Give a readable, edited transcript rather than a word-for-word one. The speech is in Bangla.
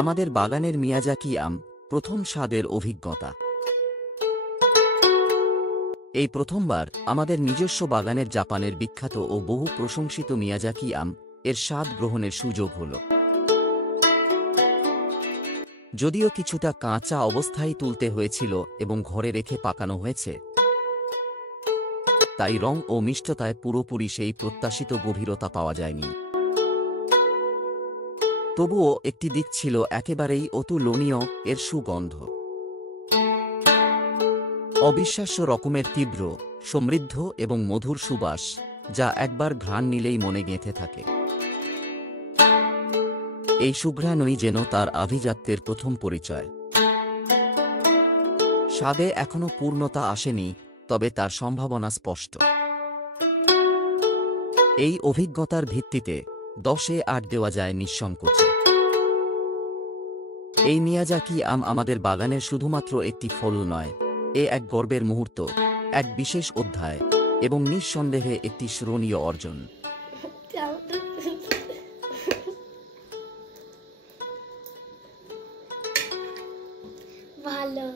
আমাদের বাগানের মিয়াজাকি আম প্রথম স্বাদের অভিজ্ঞতা। এই প্রথমবার আমাদের নিজস্ব বাগানের জাপানের বিখ্যাত ও বহু প্রশংসিত মিয়াজাকি আম এর স্বাদ গ্রহণের সুযোগ হল। যদিও কিছুটা কাঁচা অবস্থায় তুলতে হয়েছিল এবং ঘরে রেখে পাকানো হয়েছে, তাই রং ও মিষ্টতায় পুরোপুরি সেই প্রত্যাশিত গভীরতা পাওয়া যায়নি। তবুও একটি দিক ছিল একেবারেই অতুলনীয়, এর সুগন্ধ। অবিশ্বাস্য রকমের তীব্র, সমৃদ্ধ এবং মধুর সুবাস, যা একবার ঘ্রাণ নিলেই মনে গেঁথে থাকে। এই সুঘ্রাণই যেন তার আভিজাত্যের প্রথম পরিচয়। স্বাদে এখনো পূর্ণতা আসেনি, তবে তার সম্ভাবনা স্পষ্ট। এই অভিজ্ঞতার ভিত্তিতে 10-এ 8 দেওয়া যায় নিঃসংকোচে। এই মিয়াজাকি আম আমাদের বাগানের শুধুমাত্র একটি ফল নয়, এ এক গর্বের মুহূর্ত, এক বিশেষ অধ্যায় এবং নিঃসন্দেহে একটি স্মরণীয় অর্জন। ভালো।